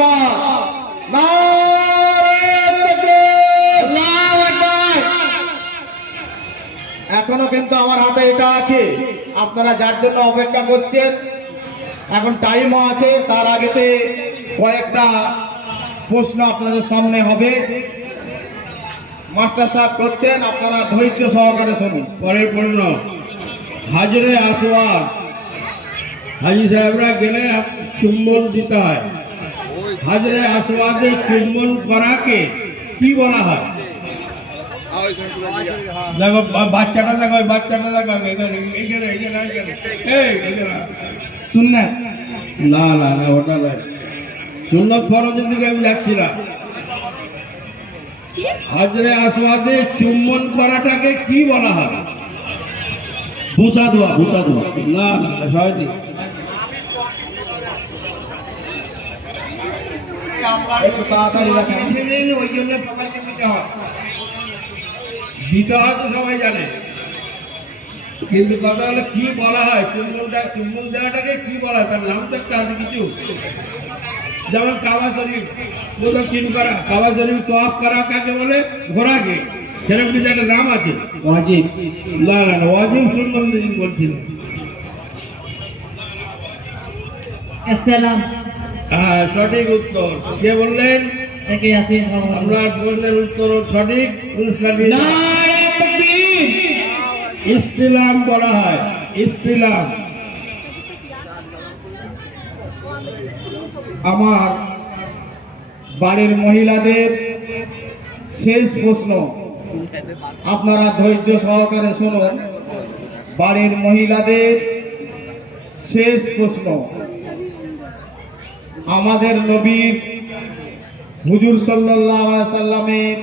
জিন্দাবাদ, এখনো কিন্তু আমার হাতে এটা আছে, আপনারা যার জন্য অপেক্ষা করছেন, এখন টাইমও আছে। তার আগেতে কয়েকটা প্রশ্ন আপনাদের সামনে হবে, মাস্টার সাহেব করছেন, আপনারা ধৈর্য সহকারে শুনুন। পরের প্রশ্ন, হাজরে আসওয়াদ হাজি সাহেবরা গেলে চুম্বন দিতে হয়। হাজরে আসওয়াদে চুম্বন করাকে কি বলা হয়? দেখো বাচ্চাটা দেখো, বাচ্চাটা দেখো, শুননা? না না না, ওটা নয়। সুন্নত ফরজের দিকে আমি যাচ্ছি না। হাজরে আসওয়াদে চুম্বন করাটাকে কি বলা হয়? ভূষা দোয়া, ভূষা দোয়া। না না, সহজে একটু তাড়াতাড়ি রাখেন। ওই জন্য সবাইকে দিতে হয়। দিতে হয় তো সবাই জানে, কিন্তু কথা হলো কি বলা হয়? চুম্বন দেওয়াটাকে কি বলা হয়? তার নাম থাকতে আছে কিছু, যেমন কাবা শরীফ প্রদক্ষিণ করা, কাবা শরীফ তোয়াফ করা কাকে বলে? ঘোড়াকে। সেরকম কিছু একটা নাম আছে, ওয়াজিব। না না না, ওয়াজিব সুন্নত বলছিল। আসসালাম। হ্যাঁ, সঠিক উত্তর। কে বললেন? আপনার প্রশ্নের উত্তর সঠিক। ইস্তিলাম বলা হয়, ইস্তিলাম। আমার বাড়ির মহিলাদের শেষ প্রশ্ন, আপনারা ধৈর্য সহকারে শুনুন। বাড়ির মহিলাদের শেষ প্রশ্ন, আমাদের নবীর হুজুর সাল্লাল্লাহু আলাইহি সাল্লামের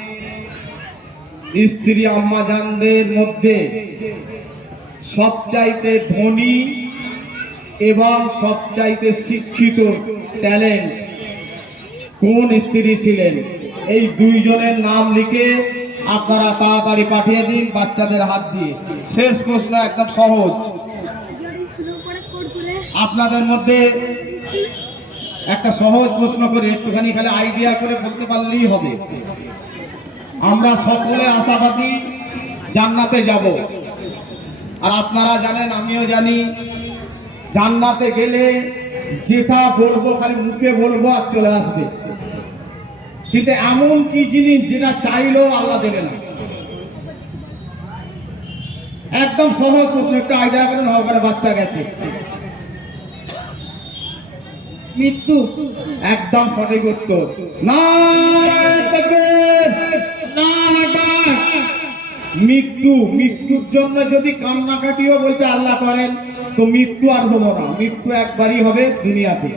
স্ত্রী আম্মাজানদের মধ্যে সবচাইতে ধনী এবং সবচাইতে শিক্ষিত ট্যালেন্ট কোন স্ত্রী ছিলেন? এই দুইজনের নাম লিখে আপনারা তাড়াতাড়ি পাঠিয়ে দিন বাচ্চাদের হাত দিয়ে। শেষ প্রশ্ন, একদম সহজ। আপনাদের মধ্যে একটা সহজ প্রশ্ন করে একটুখানি খালি আইডিয়া করে বলতে পারলেই হবে। আমরা সকলে আশাবাদী জান্নাতে যাব, আর আপনারা জানেন, আমিও জানি, জান্নাতে গেলে যেটা বলবো খালি মুখে বলবো আর চলে আসবে, কিন্তু এমন কি জিনিস যেটা চাইলেও আল্লাহ দেবে না? একদম সহজ প্রশ্ন, একটু আইডিয়া করেন। হবে বাচ্চা গেছে, মৃত্যু। একদম সঠিক উত্তর। নারায়ে তাকবীর। মৃত্যু, মৃত্যুর জন্য যদি কান্নাকাটিও বলতে আল্লাহ করেন, তো মৃত্যু আর হবো না, মৃত্যু একবারই হবে দুনিয়াতে।